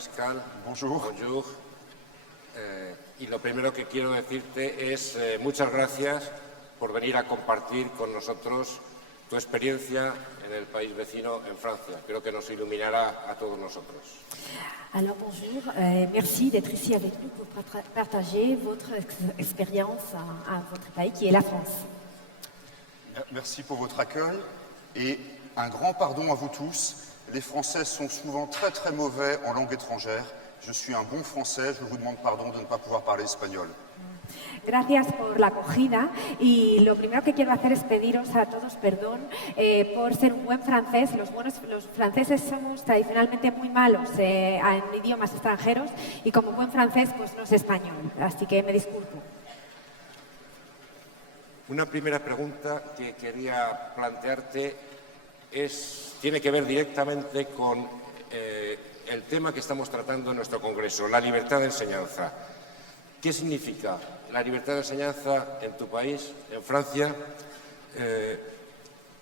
Pascal. Bonjour. Bonjour. Y lo primero que quiero decirte es muchas gracias por venir a compartir con nosotros tu experiencia en el país vecino, en Francia. Creo que nos iluminará a todos nosotros. Alors bonjour, merci d'être ici avec nous pour partager votre expérience à votre pays qui est la France. Merci pour votre accueil et un grand pardon à vous tous. Les Français sont souvent très très mauvais en langue étrangère. Je suis un bon Français, je vous demande pardon de ne pas pouvoir parler espagnol. Gracias por la acogida y lo primero que quiero hacer es pediros a todos perdón por ser un buen francés. Los franceses somos tradicionalmente muy malos en idiomas extranjeros y como buen francés pues no sé español, así que me disculpo. Una primera pregunta que quería plantearte tiene que ver directamente con el tema que estamos tratando en nuestro Congreso, la libertad de enseñanza. ¿Qué significa la libertad de enseñanza en tu país, en Francia?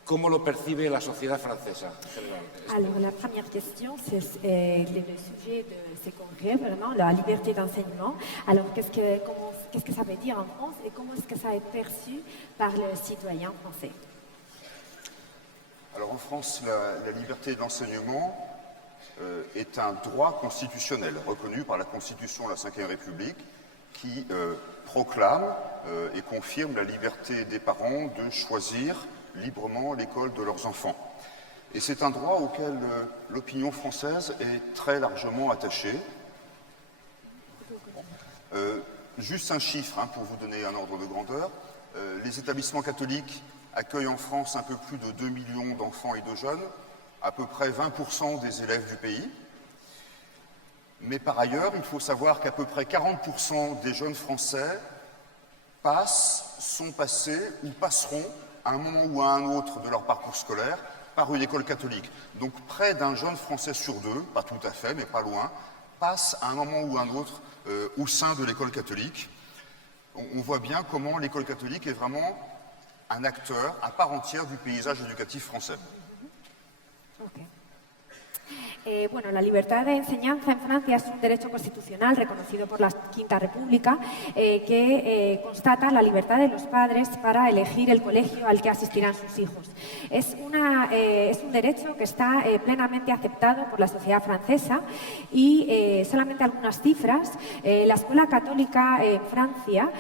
¿Cómo lo percibe la sociedad francesa en general? Alors la première question, c'est le sujet de ce congrès, vraiment la liberté d'enseignement. Alors qu'est-ce que ça veut dire en France et comment est-ce que ça est perçu par le citoyen français? Alors en France, la liberté d'enseignement est un droit constitutionnel reconnu par la Constitution de la Ve République qui proclame et confirme la liberté des parents de choisir librement l'école de leurs enfants. Et c'est un droit auquel l'opinion française est très largement attachée. Juste un chiffre pour vous donner un ordre de grandeur. Les établissements catholiques accueillent en France un peu plus de 2 millions d'enfants et de jeunes, à peu près 20% des élèves du pays. Mais par ailleurs, il faut savoir qu'à peu près 40% des jeunes Français sont passés ou passeront à un moment ou à un autre de leur parcours scolaire par une école catholique. Donc près d'un jeune Français sur deux, pas tout à fait, mais pas loin, passe à un moment ou à un autre au sein de l'école catholique. On voit bien comment l'école catholique est vraiment un acteur à part entière du paysage éducatif français. Okay. Bueno, la libertad de enseñanza en Francia es un derecho constitucional reconocido por la Quinta República que constata la libertad de los padres para elegir el colegio al que asistirán sus hijos. Es un derecho que está plenamente aceptado por la sociedad francesa y solamente algunas cifras. La escuela católica en Francia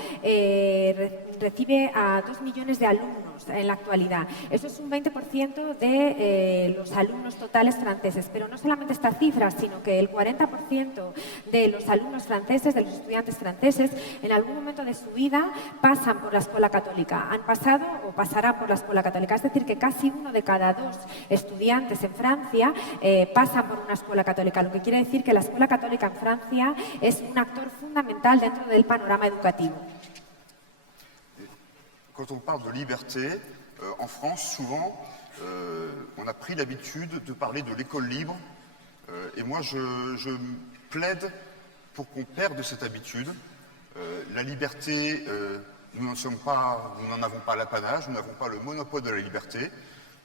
recibe a 2 millones de alumnos en la actualidad. Eso es un 20% de los alumnos totales franceses, pero no solamente esta cifra, sino que el 40% de los alumnos franceses, de los estudiantes franceses, en algún momento de su vida pasan por la escuela católica. Han pasado o pasarán por la escuela católica. Es decir, que casi 1 de cada 2 estudiantes en Francia pasan por una escuela católica, lo que quiere decir que la escuela católica en Francia es un actor fundamental dentro del panorama educativo. Quand on parle de liberté, en France, souvent, on a pris l'habitude de parler de l'école libre. Et moi, je plaide pour qu'on perde cette habitude. La liberté, nous n'en avons pas l'apanage, nous n'avons pas le monopole de la liberté.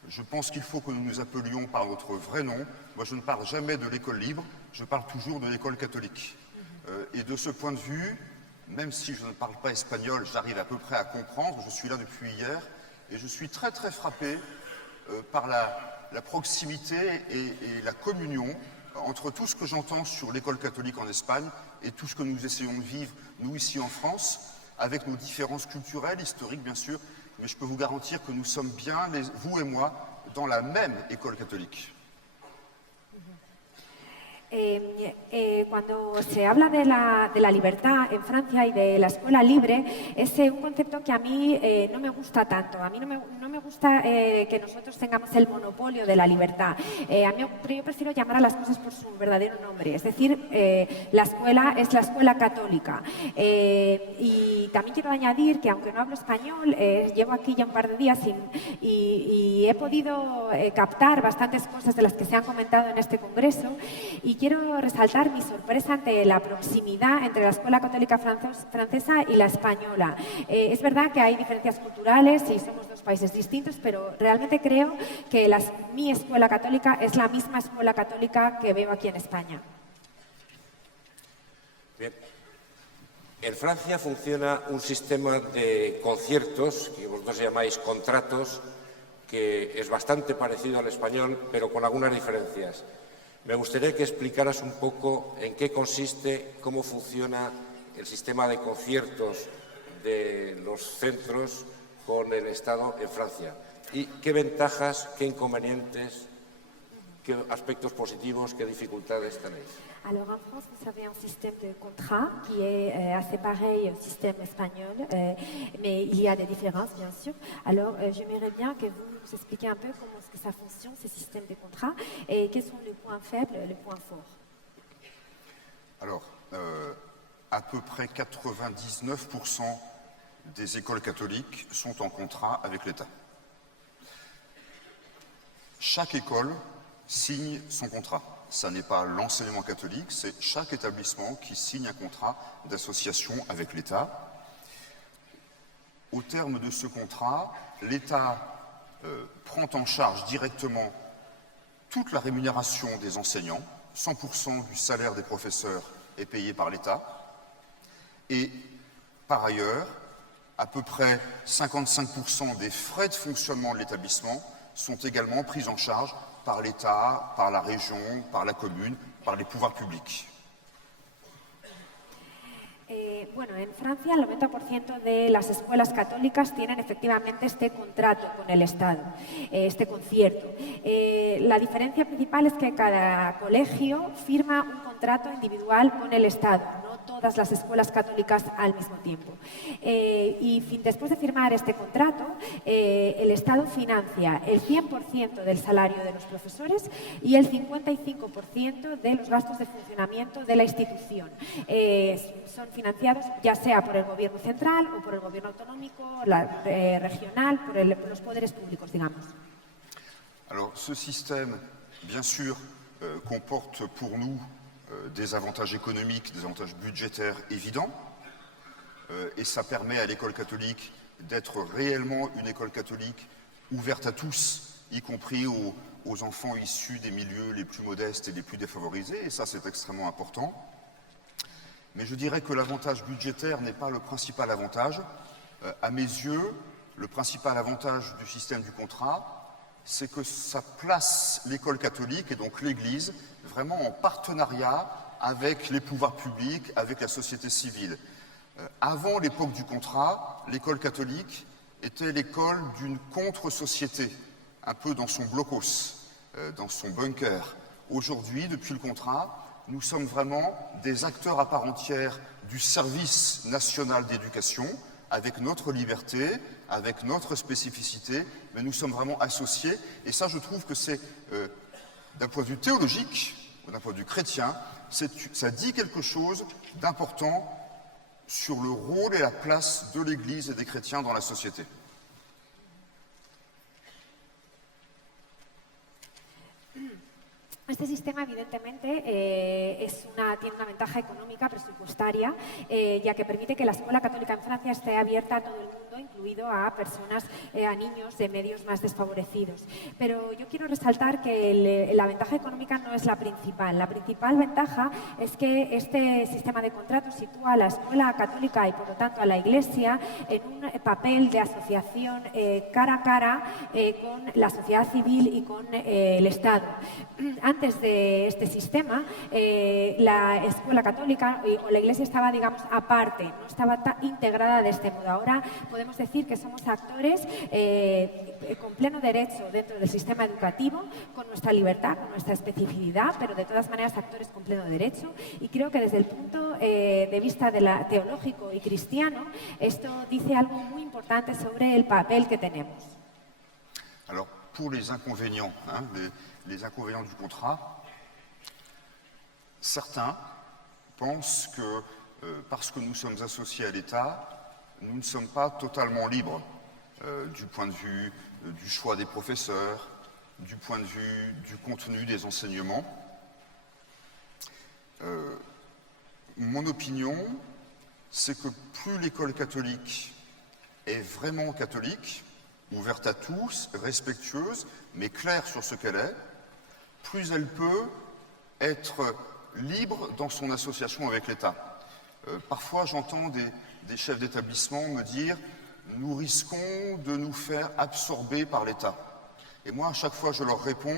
Je pense qu'il faut que nous nous appelions par notre vrai nom. Moi, je ne parle jamais de l'école libre, je parle toujours de l'école catholique. Et de ce point de vue, même si je ne parle pas espagnol, j'arrive à peu près à comprendre. Je suis là depuis hier et je suis très très frappé par la proximité et la communion entre tout ce que j'entends sur l'école catholique en Espagne et tout ce que nous essayons de vivre, nous ici en France, avec nos différences culturelles, historiques bien sûr, mais je peux vous garantir que nous sommes bien, vous et moi, dans la même école catholique. Cuando se habla de la libertad en Francia y de la escuela libre, es un concepto que a mí no me gusta tanto. A mí no me gusta que nosotros tengamos el monopolio de la libertad. Yo prefiero llamar a las cosas por su verdadero nombre. Es decir, la escuela es la escuela católica. Y también quiero añadir que, aunque no hablo español, llevo aquí ya un par de días y he podido captar bastantes cosas de las que se han comentado en este congreso. Y quiero resaltar mi sorpresa ante la proximidad entre la escuela católica francesa y la española. Es verdad que hay diferencias culturales y somos 2 países distintos, pero realmente creo que mi escuela católica es la misma escuela católica que veo aquí en España. Bien. En Francia funciona un sistema de conciertos, que vosotros llamáis contratos, que es bastante parecido al español, pero con algunas diferencias. Me gustaría que explicaras un poco en qué consiste, cómo funciona el sistema de conciertos de los centros con el Estado en Francia y qué ventajas, qué inconvenientes, qué aspectos positivos, qué dificultades tenéis. Alors en France, vous avez un système de contrat qui est assez pareil au système espagnol, mais il y a des différences bien sûr. Alors j'aimerais bien que vous nous expliquiez un peu comment est-ce que ça fonctionne, ces systèmes de contrat, et quels sont les points faibles et les points forts. Alors, à peu près 99% des écoles catholiques sont en contrat avec l'État. Chaque école signe son contrat. Ça n'est pas l'enseignement catholique, c'est chaque établissement qui signe un contrat d'association avec l'État. Au terme de ce contrat, l'État prend en charge directement toute la rémunération des enseignants, 100% du salaire des professeurs est payé par l'État, et par ailleurs, à peu près 55% des frais de fonctionnement de l'établissement sont également pris en charge par l'État, par la région, par la commune, par les pouvoirs publics. Bueno, en Francia el 90% de las escuelas católicas tienen efectivamente este contrato con el Estado, este concierto. La diferencia principal es que cada colegio firma un contrato individual con el Estado, no todas las escuelas católicas al mismo tiempo. Después de firmar este contrato, el Estado financia el 100% del salario de los profesores y el 55% de los gastos de funcionamiento de la institución. Son financiados ya sea por el gobierno central o por el gobierno autonómico, regional, por los poderes públicos, digamos. Alors, ce système, bien sûr, comporte pour nous des avantages économiques, des avantages budgétaires évidents, et ça permet à l'école catholique d'être réellement une école catholique ouverte à tous, y compris aux enfants issus des milieux les plus modestes et les plus défavorisés, et ça c'est extrêmement important. Mais je dirais que l'avantage budgétaire n'est pas le principal avantage. À mes yeux, le principal avantage du système du contrat, c'est que ça place l'école catholique et donc l'Église vraiment en partenariat avec les pouvoirs publics, avec la société civile. Avant l'époque du contrat, l'école catholique était l'école d'une contre-société, un peu dans son blocos, dans son bunker. Aujourd'hui, depuis le contrat, nous sommes vraiment des acteurs à part entière du service national d'éducation, avec notre liberté, avec notre spécificité, mais nous sommes vraiment associés. Et ça, je trouve que c'est, d'un point de vue théologique, ou d'un point de vue chrétien, ça dit quelque chose d'important sur le rôle et la place de l'Église et des chrétiens dans la société. Este sistema, evidentemente, tiene una ventaja económica presupuestaria, ya que permite que la escuela católica en Francia esté abierta a todo el mundo, incluido a personas, a niños de medios más desfavorecidos. Pero yo quiero resaltar que la ventaja económica no es la principal. La principal ventaja es que este sistema de contratos sitúa a la escuela católica y, por lo tanto, a la Iglesia en un papel de asociación cara a cara con la sociedad civil y con el Estado. Antes de este sistema, la escuela católica o la Iglesia estaba, digamos, aparte, no estaba integrada de este modo. Ahora podemos decir que somos actores con pleno derecho dentro del sistema educativo, con nuestra libertad, con nuestra especificidad, pero de todas maneras actores con pleno derecho. Y creo que desde el punto de vista teológico y cristiano, esto dice algo muy importante sobre el papel que tenemos. Alors, pour les inconvénients, les inconvénients du contrat, certains pensent que parce que nous sommes associés à l'État, nous ne sommes pas totalement libres du point de vue du choix des professeurs, du point de vue du contenu des enseignements. Mon opinion, c'est que plus l'école catholique est vraiment catholique, ouverte à tous, respectueuse, mais claire sur ce qu'elle est, plus elle peut être libre dans son association avec l'État. Parfois, j'entends des chefs d'établissement me dire « nous risquons de nous faire absorber par l'État ». Et moi, à chaque fois, je leur réponds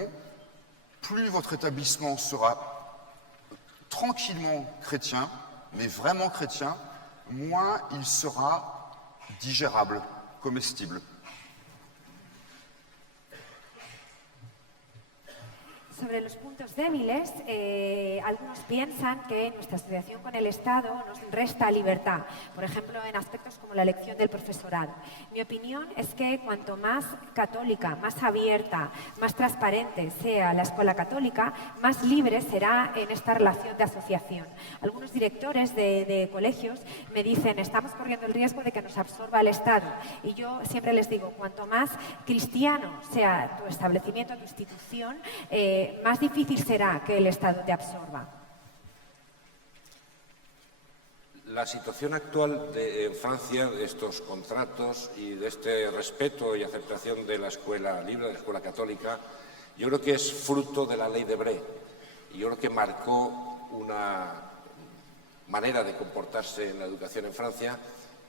« plus votre établissement sera tranquillement chrétien, mais vraiment chrétien, moins il sera digérable, comestible ». Sobre los puntos débiles, algunos piensan que nuestra asociación con el Estado nos resta libertad, por ejemplo, en aspectos como la elección del profesorado. Mi opinión es que cuanto más católica, más abierta, más transparente sea la escuela católica, más libre será en esta relación de asociación. Algunos directores de colegios me dicen, estamos corriendo el riesgo de que nos absorba el Estado. Y yo siempre les digo, cuanto más cristiano sea tu establecimiento, tu institución, más difícil será que el Estado te absorba. La situación actual en Francia, de estos contratos y de este respeto y aceptación de la escuela libre, de la escuela católica, yo creo que es fruto de la ley de Bré. Y yo creo que marcó una manera de comportarse en la educación en Francia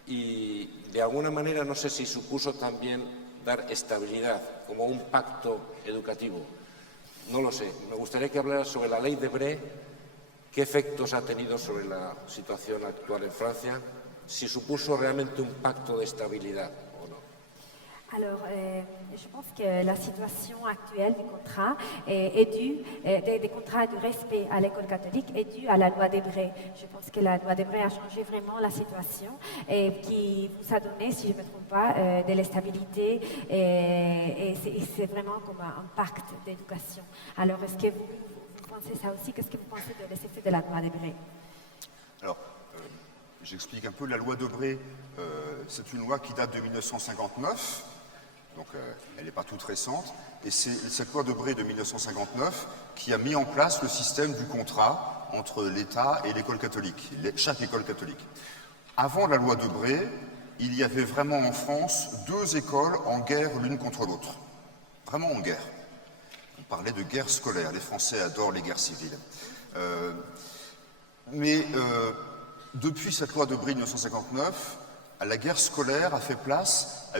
y de alguna manera no sé si supuso también dar estabilidad, como un pacto educativo. No lo sé. Me gustaría que hablara sobre la ley de Bré, qué efectos ha tenido sobre la situación actual en Francia, si supuso realmente un pacto de estabilidad o no. Alors, je pense que la situation actuelle des contrats est due, des contrats du respect à l'école catholique est due à la loi d'Hébré. Je pense que la loi d'Hébré a changé vraiment la situation et qui vous a donné, si je ne me trompe pas, de la stabilité et c'est vraiment comme un pacte d'éducation. Alors, est-ce que vous pensez ça aussi? Qu'est-ce que vous pensez de l'effet de la loi d'Hébré? Alors, j'explique un peu. La loi d'Hébré, c'est une loi qui date de 1959. Donc elle n'est pas toute récente, et c'est cette loi d'Hébré de 1959 qui a mis en place le système du contrat entre l'État et l'école catholique, chaque école catholique. Avant la loi d'Hébré, il y avait vraiment en France deux écoles en guerre l'une contre l'autre, vraiment en guerre. On parlait de guerre scolaire, les Français adorent les guerres civiles. Mais depuis cette loi d'Hébré de 1959, la guerre scolaire a fait place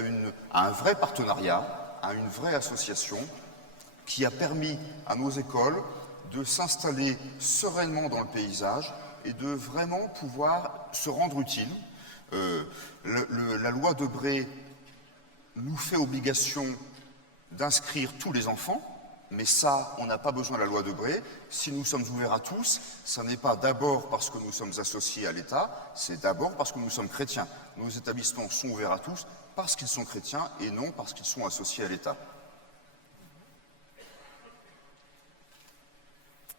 à un vrai partenariat, à une vraie association qui a permis à nos écoles de s'installer sereinement dans le paysage et de vraiment pouvoir se rendre utile. La loi d'Hébré nous fait obligation d'inscrire tous les enfants, mais ça, on n'a pas besoin de la loi d'Hébré. Si nous sommes ouverts à tous, ce n'est pas d'abord parce que nous sommes associés à l'État, c'est d'abord parce que nous sommes chrétiens. Nos établissements sont ouverts à tous parce qu'ils sont chrétiens et non parce qu'ils sont associés à l'État.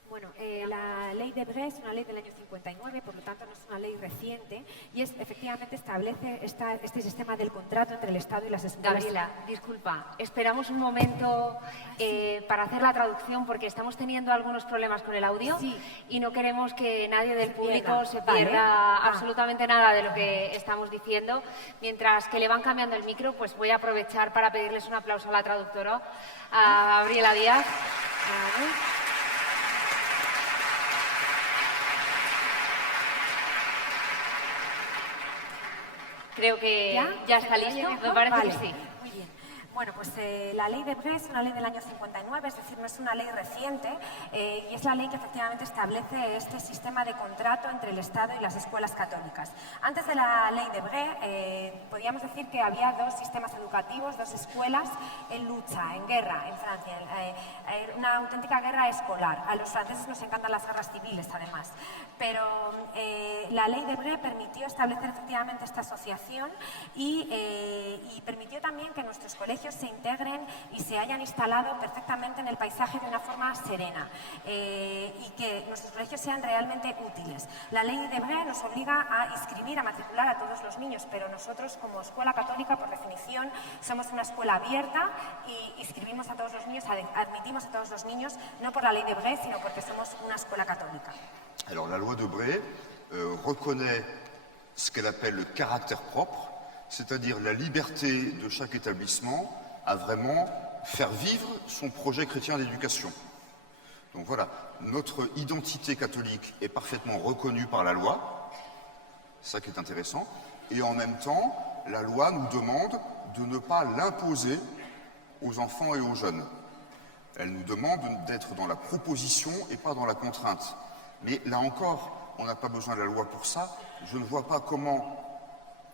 Bueno, la ley de Bré es una ley del año 59, por lo tanto no es una ley reciente y efectivamente establece este sistema del contrato entre el Estado y las escuelas. Gabriela, disculpa, esperamos un momento para hacer la traducción porque estamos teniendo algunos problemas con el audio y no queremos que nadie del público se pierda absolutamente nada de lo que estamos diciendo. Mientras que le van cambiando el micro, pues voy a aprovechar para pedirles un aplauso a la traductora, a Gabriela Díaz. Creo que ya está listo, me parece que sí. Muy bien. Bueno, pues la ley de Bré es una ley del año 59, es decir, no es una ley reciente y es la ley que efectivamente establece este sistema de contrato entre el Estado y las escuelas católicas. Antes de la ley de Bré, podríamos decir que había dos sistemas educativos, dos escuelas en lucha, en guerra en Francia, una auténtica guerra escolar. A los franceses nos encantan las guerras civiles, además. Pero la ley de Bré permitió establecer efectivamente esta asociación y permitió también que nuestros colegios se integren y se hayan instalado perfectamente en el paisaje de una forma serena y que nuestros colegios sean realmente útiles. La ley de Bré nos obliga a inscribir, a matricular a todos los niños, pero nosotros como escuela católica, por definición, somos una escuela abierta y inscribimos a todos los niños, admitimos a todos los niños, no por la ley de Bré, sino porque somos una escuela católica. Alors la loi de Bré reconnaît ce qu'elle appelle le caractère propre, c'est-à-dire la liberté de chaque établissement à vraiment faire vivre son projet chrétien d'éducation. Donc voilà, notre identité catholique est parfaitement reconnue par la loi C'est ça qui est intéressant. Et en même temps, la loi nous demande de ne pas l'imposer aux enfants et aux jeunes. Elle nous demande d'être dans la proposition et pas dans la contrainte. Mais là encore, on n'a pas besoin de la loi pour ça. Je ne vois pas comment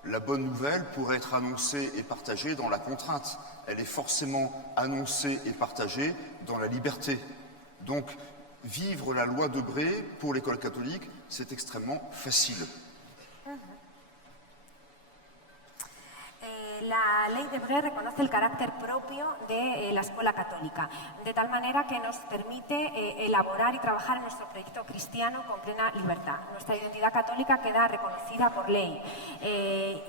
la bonne nouvelle pourrait être annoncée et partagée dans la contrainte. Elle est forcément annoncée et partagée dans la liberté. Donc, vivre la loi de Debré pour l'école catholique, c'est extrêmement facile. La ley de Debré reconoce el carácter propio de la escuela católica, de tal manera que nos permite elaborar y trabajar en nuestro proyecto cristiano con plena libertad. Nuestra identidad católica queda reconocida por ley.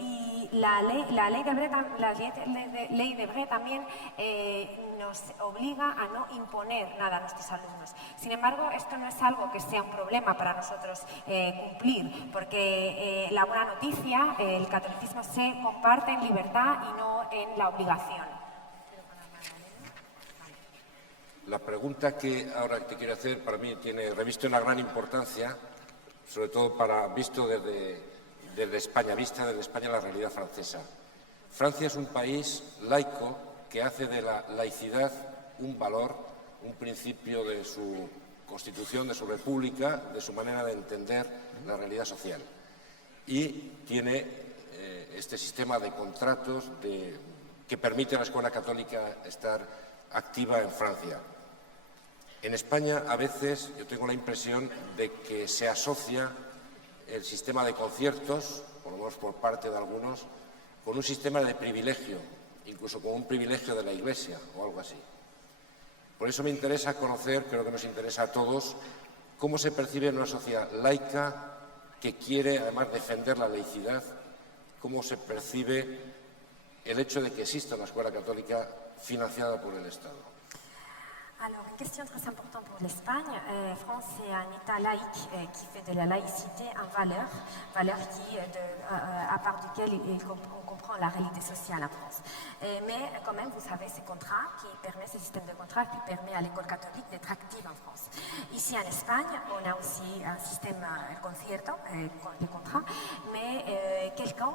Y la ley de Debré también nos obliga a no imponer nada a nuestros alumnos. Sin embargo, esto no es algo que sea un problema para nosotros cumplir, porque la buena noticia, el catolicismo se comparte en libertad y no en la obligación. La pregunta que ahora te quiero hacer para mí reviste una gran importancia, sobre todo visto desde España, vista desde España la realidad francesa. Francia es un país laico que hace de la laicidad un valor, un principio de su constitución, de su república, de su manera de entender la realidad social. Y tiene este sistema de contratos que permite a la escuela católica estar activa en Francia. En España, a veces, yo tengo la impresión de que se asocia el sistema de conciertos, por lo menos por parte de algunos, con un sistema de privilegio, incluso con un privilegio de la Iglesia o algo así. Por eso me interesa conocer, creo que nos interesa a todos, cómo se percibe en una sociedad laica que quiere, además, defender la laicidad, cómo se percibe el hecho de que exista una escuela católica financiada por el Estado. Alors, une question très importante pour l'Espagne. France est un État laïque qui fait de la laïcité une valeur qui, à part duquel on comprend la réalité sociale en France. Mais quand même, vous savez, ce système de contrat qui permet à l'école catholique d'être active en France. Ici en Espagne, on a aussi un système concierto, de contrat, mais quelques-uns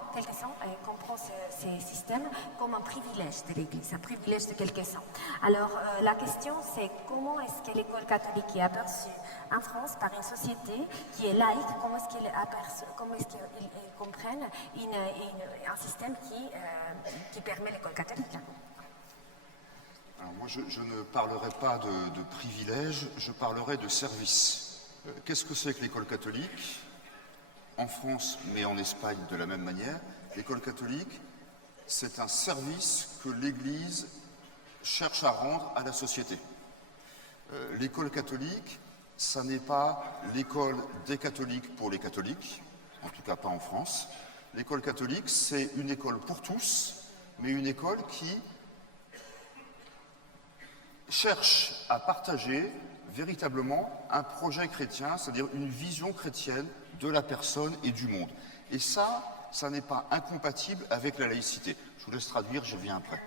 comprennent ce système comme un privilège de l'Église, un privilège de quelques-uns. Alors, la question, c'est comment est-ce que l'école catholique est aperçue en France par une société qui est laïque, comment est-ce qu'ils comprennent un système qui permet l'école catholique. Alors moi, je ne parlerai pas de privilège, je parlerai de service. Qu'est-ce que c'est que l'école catholique? En France, mais en Espagne de la même manière, l'école catholique, c'est un service que l'Église cherche à rendre à la société. L'école catholique, ça n'est pas l'école des catholiques pour les catholiques, en tout cas pas en France. L'école catholique, c'est une école pour tous, mais une école qui cherche à partager véritablement un projet chrétien, c'est-à-dire une vision chrétienne de la personne et du monde. Et ça n'est pas incompatible avec la laïcité. Je vous laisse traduire, je viens après.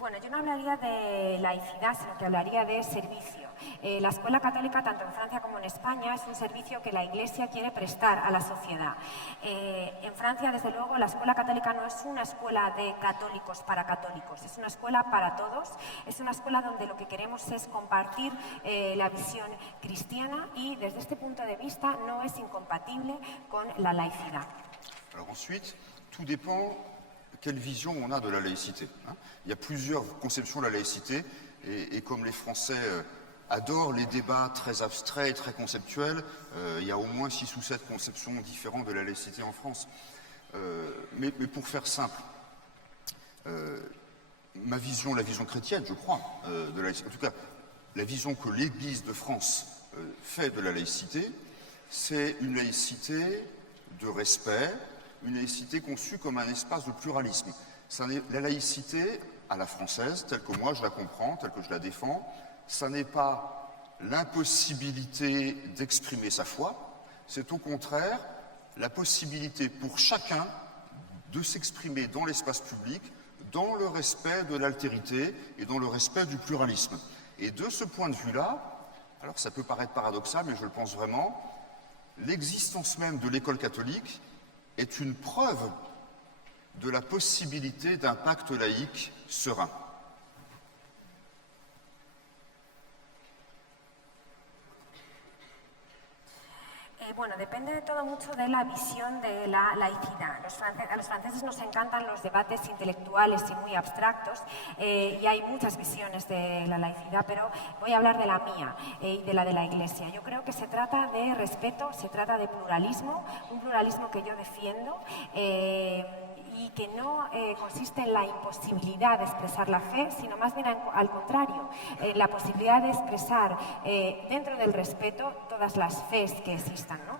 Bueno, yo no hablaría de laicidad, sino que hablaría de servicio. La escuela católica, tanto en Francia como en España, es un servicio que la Iglesia quiere prestar a la sociedad. En Francia, desde luego, la escuela católica no es una escuela de católicos para católicos, es una escuela para todos, es una escuela donde lo que queremos es compartir la visión cristiana y, desde este punto de vista, no es incompatible con la laicidad. Alors ensuite, tout dépend quelle vision on a de la laïcité. Il y a plusieurs conceptions de la laïcité, et comme les Français adorent les débats très abstraits et très conceptuels, il y a au moins 6 ou 7 conceptions différentes de la laïcité en France. Mais pour faire simple, ma vision, la vision chrétienne, je crois, de la laïcité, en tout cas la vision que l'Église de France fait de la laïcité, c'est une laïcité de respect, une laïcité conçue comme un espace de pluralisme. La laïcité à la française, telle que moi je la comprends, telle que je la défends, ça n'est pas l'impossibilité d'exprimer sa foi, c'est au contraire la possibilité pour chacun de s'exprimer dans l'espace public dans le respect de l'altérité et dans le respect du pluralisme. Et de ce point de vue-là, alors ça peut paraître paradoxal, mais je le pense vraiment, l'existence même de l'école catholique est une preuve de la possibilité d'un pacte laïque serein. Bueno, depende todo mucho de la visión de la laicidad. A los franceses nos encantan los debates intelectuales y muy abstractos y hay muchas visiones de la laicidad, pero voy a hablar de la mía y de la Iglesia. Yo creo que se trata de respeto, se trata de pluralismo, un pluralismo que yo defiendo y que no consiste en la imposibilidad de expresar la fe, sino más bien al contrario, la posibilidad de expresar dentro del respeto todas las fes que existan, ¿no?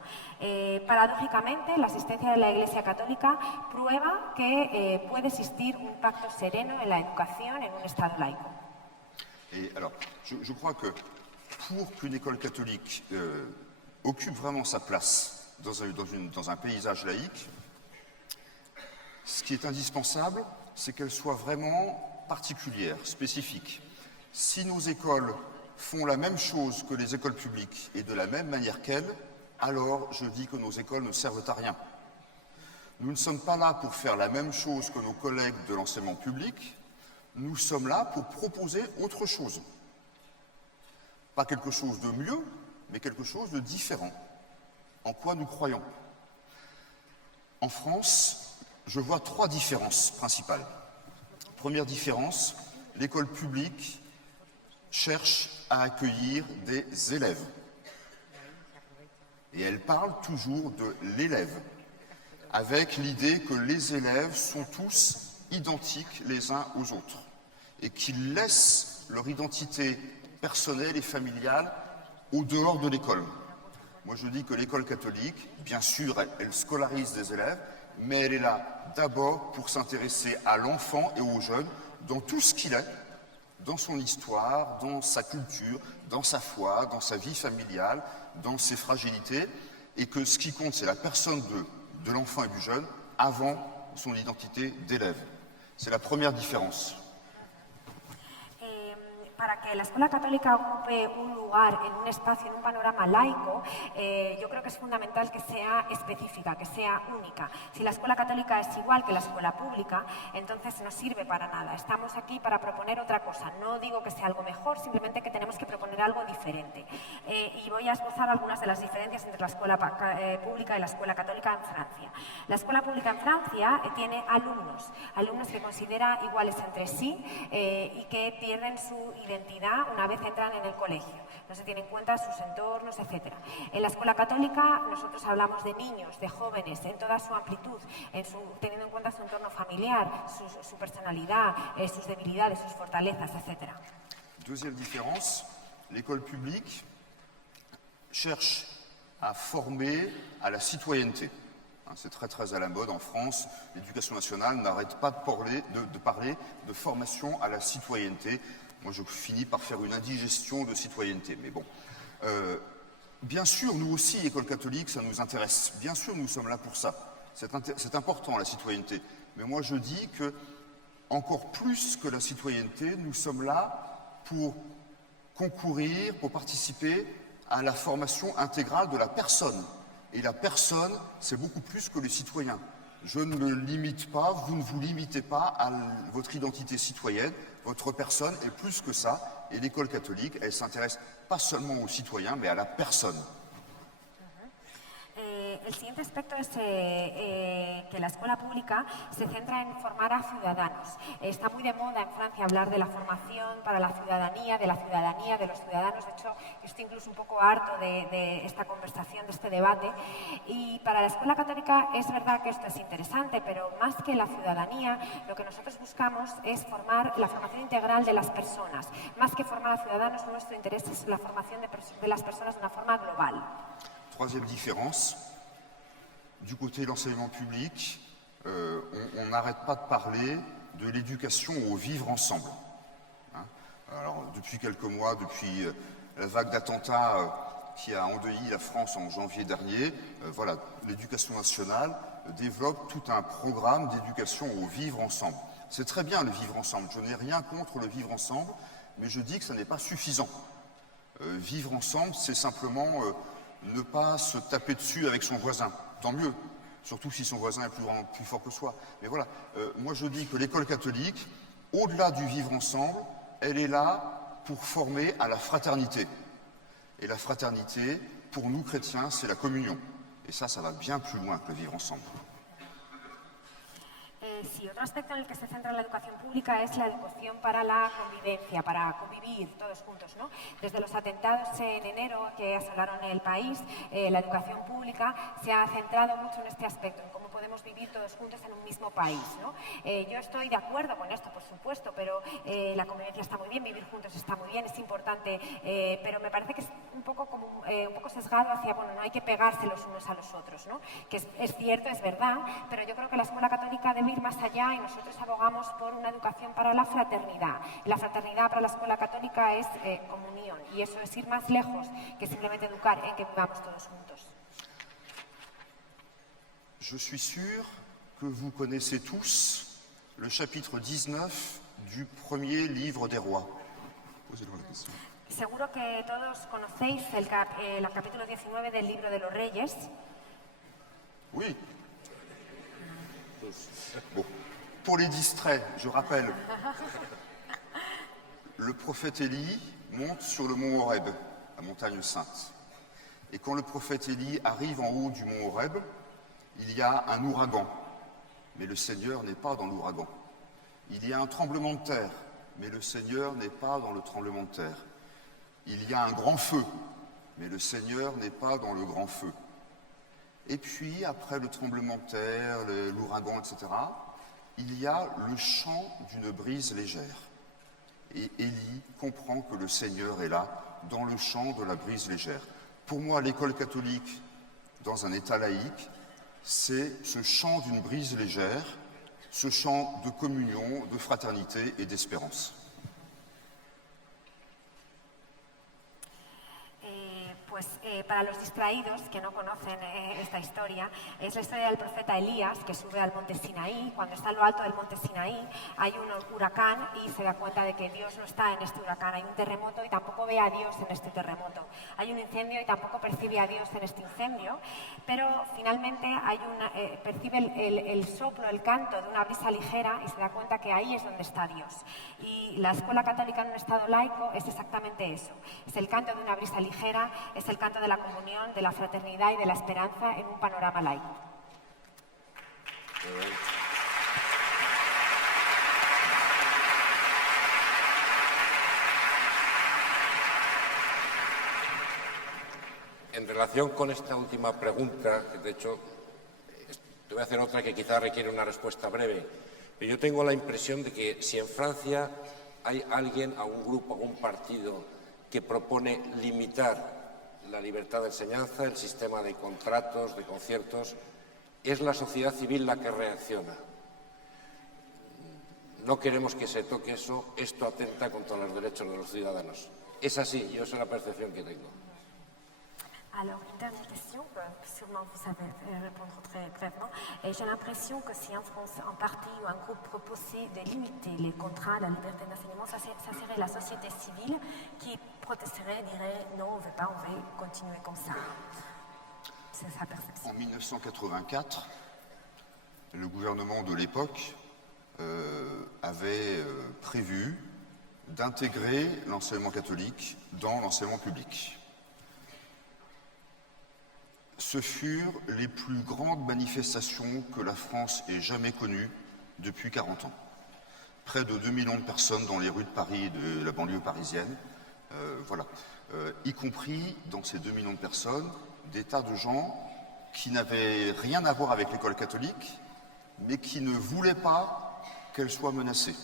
Paradójicamente, la existencia de la Iglesia Católica prueba que puede existir un pacto sereno en la educación en un Estado laico. Et alors, je crois que pour qu'une école catholique occupe vraiment sa place dans un paysage laïque, ce qui est indispensable, c'est qu'elle soit vraiment particulière, spécifique. Si nos écoles font la même chose que les écoles publiques et de la même manière qu'elles, alors je dis que nos écoles ne servent à rien. Nous ne sommes pas là pour faire la même chose que nos collègues de l'enseignement public, nous sommes là pour proposer autre chose. Pas quelque chose de mieux, mais quelque chose de différent. En quoi nous croyons. En France, je vois 3 différences principales. Première différence, l'école publique cherche à accueillir des élèves. Et elle parle toujours de l'élève, avec l'idée que les élèves sont tous identiques les uns aux autres et qu'ils laissent leur identité personnelle et familiale au dehors de l'école. Moi, je dis que l'école catholique, bien sûr, elle scolarise des élèves, mais elle est là d'abord pour s'intéresser à l'enfant et aux jeunes dans tout ce qu'il est, dans son histoire, dans sa culture, dans sa foi, dans sa vie familiale, dans ses fragilités, et que ce qui compte, c'est la personne de l'enfant et du jeune avant son identité d'élève. C'est la première différence. Para que la escuela católica ocupe un lugar en un espacio, en un panorama laico, yo creo que es fundamental que sea específica, que sea única. Si la escuela católica es igual que la escuela pública, entonces no sirve para nada. Estamos aquí para proponer otra cosa. No digo que sea algo mejor, simplemente que tenemos que proponer algo diferente. Y voy a esbozar algunas de las diferencias entre la escuela pública y la escuela católica en Francia. La escuela pública en Francia tiene alumnos que considera iguales entre sí y que pierden su identidad una vez entran en el colegio. No se tienen en cuenta sus entornos, etc. En la escuela católica nosotros hablamos de niños, de jóvenes, en toda su amplitud, teniendo en cuenta su entorno familiar, su personalidad, sus debilidades, sus fortalezas, etc. Deuxième différence, l'école publique cherche à former à la citoyenneté. C'est très très à la mode en France. L'éducation nationale n'arrête pas de parler de formation à la citoyenneté. Moi, je finis par faire une indigestion de citoyenneté. Mais bon, bien sûr, nous aussi, école catholique, ça nous intéresse. Bien sûr, nous sommes là pour ça. C'est important, la citoyenneté. Mais moi, je dis que, encore plus que la citoyenneté, nous sommes là pour concourir, pour participer à la formation intégrale de la personne. Et la personne, c'est beaucoup plus que le citoyen. Je ne me limite pas, vous ne vous limitez pas à votre identité citoyenne. Votre personne est plus que ça. Et l'école catholique, elle s'intéresse pas seulement aux citoyens, mais à la personne. El siguiente aspecto es que la escuela pública se centra en formar a ciudadanos. Está muy de moda en Francia hablar de la formación para la ciudadanía, de los ciudadanos. De hecho, yo estoy incluso un poco harto de esta conversación, de este debate. Y para la escuela católica es verdad que esto es interesante, pero más que la ciudadanía, lo que nosotros buscamos es formar la formación integral de las personas. Más que formar a ciudadanos, nuestro interés es la formación de las personas de una forma global. Troisième différence, du côté de l'enseignement public, on n'arrête pas de parler de l'éducation au vivre ensemble. Alors, depuis quelques mois, depuis la vague d'attentats qui a endeuillé la France en janvier dernier, voilà, l'éducation nationale développe tout un programme d'éducation au vivre ensemble. C'est très bien le vivre ensemble, je n'ai rien contre le vivre ensemble, mais je dis que ça n'est pas suffisant. Vivre ensemble, c'est simplement ne pas se taper dessus avec son voisin. Tant mieux, surtout si son voisin est plus fort que soi. Mais voilà, moi je dis que l'école catholique, au-delà du vivre ensemble, elle est là pour former à la fraternité. Et la fraternité, pour nous chrétiens, c'est la communion. Et ça va bien plus loin que le vivre ensemble. Sí, otro aspecto en el que se centra la educación pública es la educación para la convivencia, para convivir todos juntos, ¿no? Desde los atentados en enero que asolaron el país, la educación pública se ha centrado mucho en este aspecto, en cómo podemos vivir todos juntos en un mismo país, ¿no? Yo estoy de acuerdo con esto, por supuesto, pero la convivencia está muy bien, vivir juntos está muy bien, es importante, pero me parece que es un poco sesgado hacia, bueno, no hay que pegarse los unos a los otros, ¿no? Que es cierto, es verdad, pero yo creo que la escuela católica debe ir más allá y nosotros abogamos por una educación para la fraternidad. La fraternidad para la escuela católica es comunión y eso es ir más lejos que simplemente educar en que vivamos todos juntos. Je suis sûr que vous connaissez tous le chapitre 19 du premier livre des rois. Posez-moi la question. Seguro que todos conocéis el capítulo 19 del libro de los Reyes. Oui. Bon. Pour les distraits, je rappelle, le prophète Élie monte sur le mont Horeb, la montagne sainte. Et quand le prophète Élie arrive en haut du mont Horeb, il y a un ouragan, mais le Seigneur n'est pas dans l'ouragan. Il y a un tremblement de terre, mais le Seigneur n'est pas dans le tremblement de terre. Il y a un grand feu, mais le Seigneur n'est pas dans le grand feu. Et puis, après le tremblement de terre, l'ouragan, etc., il y a le chant d'une brise légère. Et Élie comprend que le Seigneur est là, dans le chant de la brise légère. Pour moi, l'école catholique, dans un État laïque, c'est ce chant d'une brise légère, ce chant de communion, de fraternité et d'espérance. Para los distraídos que no conocen esta historia, es la historia del profeta Elías que sube al monte Sinaí. Cuando está a lo alto del monte Sinaí hay un huracán y se da cuenta de que Dios no está en este huracán. Hay un terremoto y tampoco ve a Dios en este terremoto. Hay un incendio y tampoco percibe a Dios en este incendio. Pero finalmente percibe el soplo, el canto de una brisa ligera y se da cuenta que ahí es donde está Dios. Y la escuela católica en un estado laico es exactamente eso. Es el canto de una brisa ligera, es el canto de la comunión, de la fraternidad y de la esperanza en un panorama laico. En relación con esta última pregunta, que de hecho te voy a hacer otra que quizá requiere una respuesta breve, pero yo tengo la impresión de que si en Francia hay alguien, algún grupo, algún partido que propone limitar la libertad de enseñanza, el sistema de contratos, de conciertos, es la sociedad civil la que reacciona. No queremos que se toque eso, esto atenta contra los derechos de los ciudadanos. Es así, yo esa es la percepción que tengo. Alors, une dernière question, sûrement vous savez répondre très brièvement. J'ai l'impression que si en France, un parti ou un groupe proposait de limiter les contrats, la liberté d'enseignement, ça serait la société civile qui protesterait, dirait non, on ne veut pas, on veut continuer comme ça. C'est sa perception. En 1984, le gouvernement de l'époque avait prévu d'intégrer l'enseignement catholique dans l'enseignement public. Ce furent les plus grandes manifestations que la France ait jamais connues depuis 40 ans. Près de 2 millions de personnes dans les rues de Paris et de la banlieue parisienne, y compris dans ces 2 millions de personnes, des tas de gens qui n'avaient rien à voir avec l'école catholique, mais qui ne voulaient pas qu'elle soit menacée.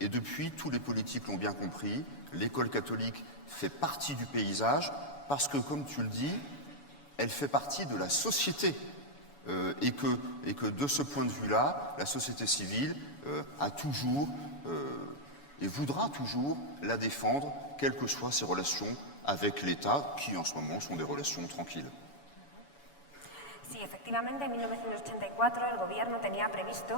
Et depuis, tous les politiques l'ont bien compris, l'école catholique fait partie du paysage, parce que, comme tu le dis, elle fait partie de la société et que de ce point de vue-là, la société civile a toujours et voudra toujours la défendre, quelles que soient ses relations avec l'État, qui en ce moment sont des relations tranquilles. Sí, efectivamente, en 1984 el gobierno tenía previsto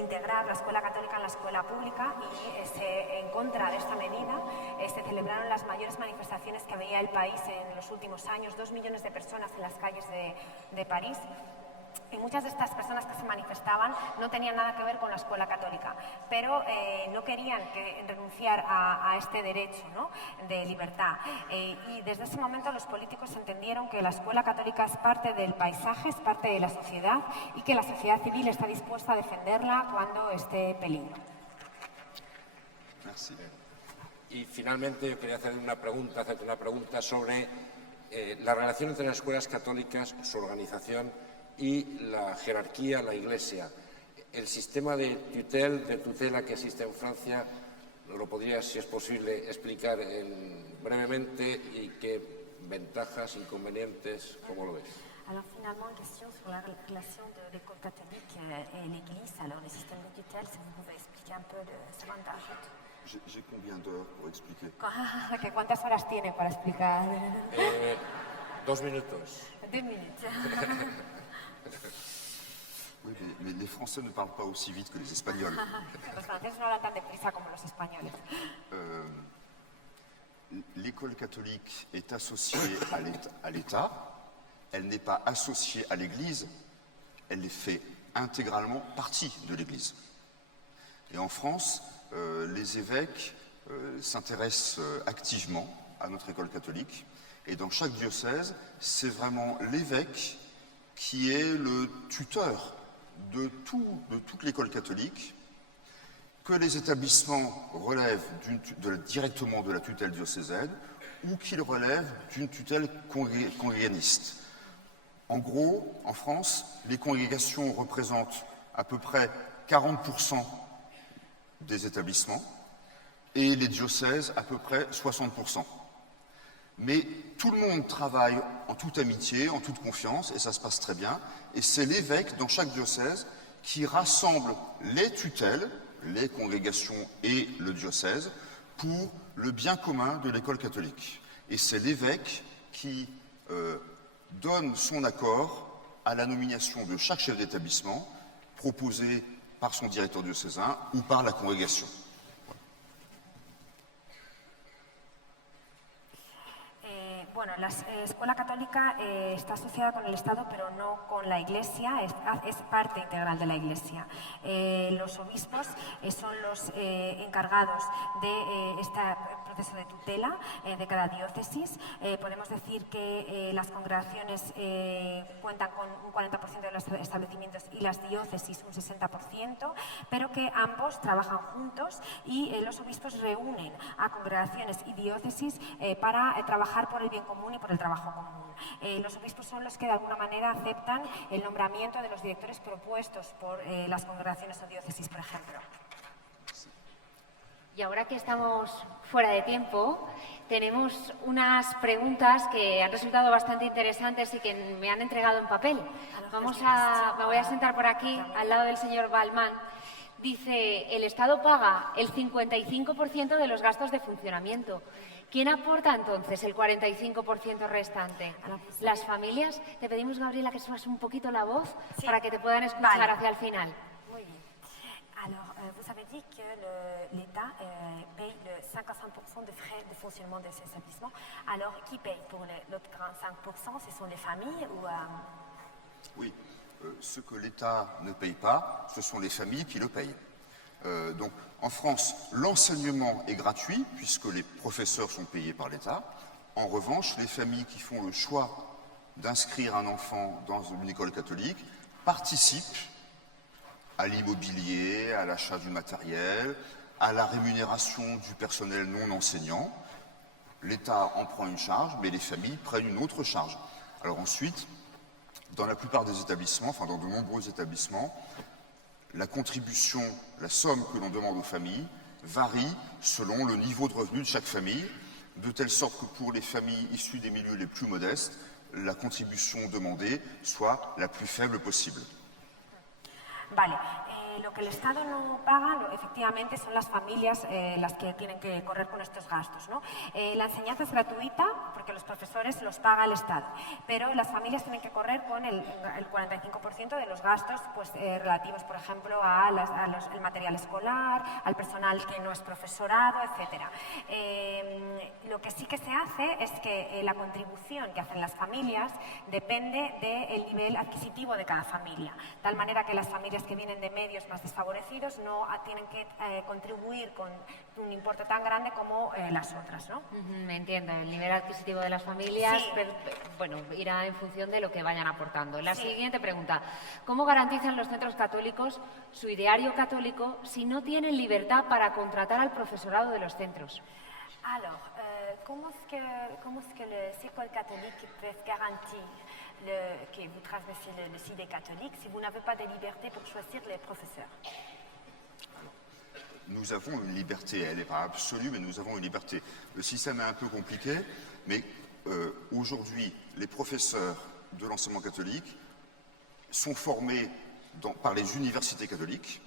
integrar la escuela católica en la escuela pública y en contra de esta medida se celebraron las mayores manifestaciones que había el país en los últimos años, 2 millones de personas en las calles de París. Y muchas de estas personas que se manifestaban no tenían nada que ver con la escuela católica, pero no querían renunciar a este derecho, ¿no?, de libertad. Y desde ese momento los políticos entendieron que la escuela católica es parte del paisaje, es parte de la sociedad y que la sociedad civil está dispuesta a defenderla cuando esté en peligro. Merci. Y finalmente yo quería hacerte una pregunta sobre la relación entre las escuelas católicas, su organización y la jerarquía, la Iglesia. El sistema de tutela que existe en Francia, ¿lo podrías, si es posible, explicar brevemente y qué ventajas, inconvenientes, cómo lo ves? Alors finalement, une question sur la relation de l'école catholique et l'Église. Alors le système de tutelle, si vous pouvez expliquer un peu de ses avantages. J'ai combien d'heures pour expliquer? ¿Cuántas horas tiene para explicar? 2 minutos. 2 minutos. Oui, mais les Français ne parlent pas aussi vite que les Espagnols. Los franceses no hablan tan deprisa como los españoles. L'école catholique est associée à l'État, elle n'est pas associée à l'Église, elle fait intégralement partie de l'Église. Et en France, les évêques s'intéressent activement à notre école catholique, et dans chaque diocèse, c'est vraiment l'évêque qui est le tuteur de toute l'école catholique, que les établissements relèvent directement de la tutelle diocésaine ou qu'ils relèvent d'une tutelle congréganiste. En gros, en France, les congrégations représentent à peu près 40% des établissements et les diocèses à peu près 60%. Mais tout le monde travaille en toute amitié, en toute confiance, et ça se passe très bien. Et c'est l'évêque dans chaque diocèse qui rassemble les tutelles, les congrégations et le diocèse pour le bien commun de l'école catholique. Et c'est l'évêque qui donne son accord à la nomination de chaque chef d'établissement, proposé par son directeur diocésain ou par la congrégation. Bueno, la escuela católica está asociada con el Estado, pero no con la Iglesia, es parte integral de la Iglesia. Los obispos son los encargados de este proceso de tutela de cada diócesis. Podemos decir que las congregaciones cuentan con un 40% de los establecimientos y las diócesis un 60%, pero que ambos trabajan juntos y los obispos reúnen a congregaciones y diócesis para trabajar por el bien común y por el trabajo común. Los obispos son los que de alguna manera aceptan el nombramiento de los directores propuestos por las congregaciones o diócesis, por ejemplo. Y ahora que estamos fuera de tiempo, tenemos unas preguntas que han resultado bastante interesantes y que me han entregado en papel. Me voy a sentar por aquí, al lado del señor Balmán. Dice, el Estado paga el 55% de los gastos de funcionamiento. ¿Quién aporta entonces el 45% restante? ¿Las familias? Te pedimos, Gabriela, que subas un poquito la voz para que te puedan escuchar hacia el final. Muy bien. Alors, vous avez dit que l'État paye le 55% des frais de fonctionnement de ces établissements. Alors, qui paye pour l'autre 45%? Ce sont les familles ou... Oui, ce que l'État ne paye pas, ce sont les familles qui le payent. Donc, en France, l'enseignement est gratuit puisque les professeurs sont payés par l'État. En revanche, les familles qui font le choix d'inscrire un enfant dans une école catholique participent à l'immobilier, à l'achat du matériel, à la rémunération du personnel non enseignant. L'État en prend une charge, mais les familles prennent une autre charge. Alors ensuite, dans la plupart des établissements, enfin dans de nombreux établissements, la contribution, la somme que l'on demande aux familles varie selon le niveau de revenu de chaque famille, de telle sorte que pour les familles issues des milieux les plus modestes, la contribution demandée soit la plus faible possible. Vale. Lo que el Estado no paga, efectivamente, son las familias las que tienen que correr con estos gastos, ¿no? La enseñanza es gratuita porque los profesores los paga el Estado, pero las familias tienen que correr con el 45% de los gastos pues, relativos, por ejemplo, al material escolar, al personal que no es profesorado, etc. Lo que sí que se hace es que la contribución que hacen las familias depende del nivel adquisitivo de cada familia, de tal manera que las familias que vienen de medios más desfavorecidos no tienen que contribuir con un importe tan grande como las otras, ¿no? Me entiendo, el nivel adquisitivo de las familias, Sí. pero, bueno, irá en función de lo que vayan aportando. La siguiente pregunta, ¿cómo garantizan los centros católicos su ideario católico si no tienen libertad para contratar al profesorado de los centros? Alors, comment est-ce que les écoles catholiques peuvent garantir que vous transmettez les idées catholiques si vous n'avez pas de liberté pour choisir les professeurs? Nous avons une liberté, elle n'est pas absolue, mais nous avons une liberté. Le système est un peu compliqué, mais aujourd'hui, les professeurs de l'enseignement catholique sont formés par les universités catholiques.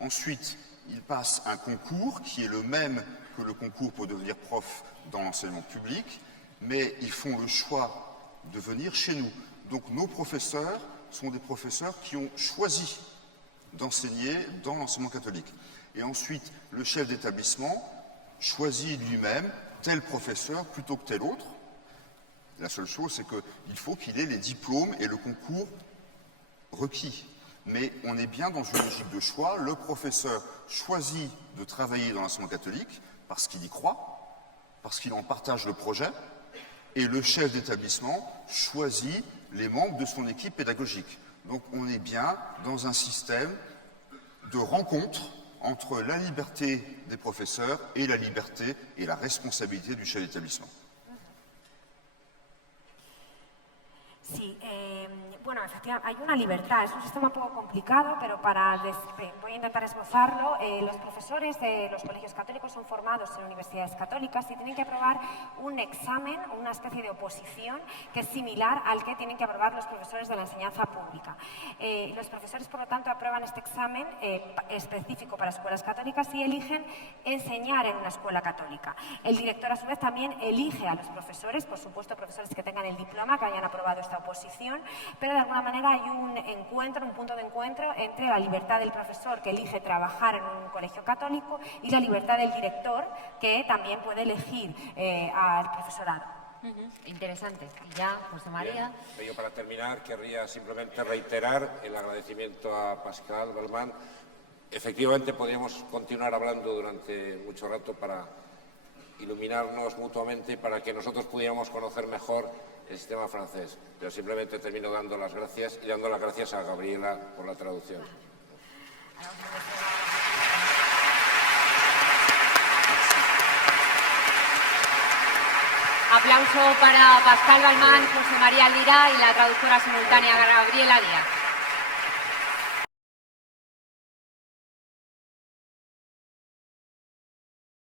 Ensuite, ils passent un concours qui est le même que le concours pour devenir prof dans l'enseignement public, mais ils font le choix de venir chez nous. Donc nos professeurs sont des professeurs qui ont choisi d'enseigner dans l'enseignement catholique. Et ensuite, le chef d'établissement choisit lui-même tel professeur plutôt que tel autre. La seule chose, c'est qu'il faut qu'il ait les diplômes et le concours requis. Mais on est bien dans une logique de choix. Le professeur choisit de travailler dans l'enseignement catholique parce qu'il y croit, parce qu'il en partage le projet, et le chef d'établissement choisit les membres de son équipe pédagogique. Donc on est bien dans un système de rencontre entre la liberté des professeurs et la liberté et la responsabilité du chef d'établissement. Sí, bueno, efectivamente, hay una libertad. Es un sistema un poco complicado, pero voy a intentar esbozarlo. Los profesores de los colegios católicos son formados en universidades católicas y tienen que aprobar un examen, una especie de oposición, que es similar al que tienen que aprobar los profesores de la enseñanza pública. Los profesores, por lo tanto, aprueban este examen específico para escuelas católicas y eligen enseñar en una escuela católica. El director, a su vez, también elige a los profesores, por supuesto, profesores que tengan el diploma, que hayan aprobado esta oposición, pero de alguna manera hay un punto de encuentro entre la libertad del profesor que elige trabajar en un colegio católico y la libertad del director que también puede elegir al profesorado. Interesante. Y ya, José María. Bien. Yo para terminar querría simplemente reiterar el agradecimiento a Pascal Balmán. Efectivamente podríamos continuar hablando durante mucho rato para iluminarnos mutuamente, para que nosotros pudiéramos conocer mejor el sistema francés. Pero simplemente termino dando las gracias y dando las gracias a Gabriela por la traducción. Aplauso para Pascal Balmán, José María Lira y la traductora simultánea Gabriela Díaz.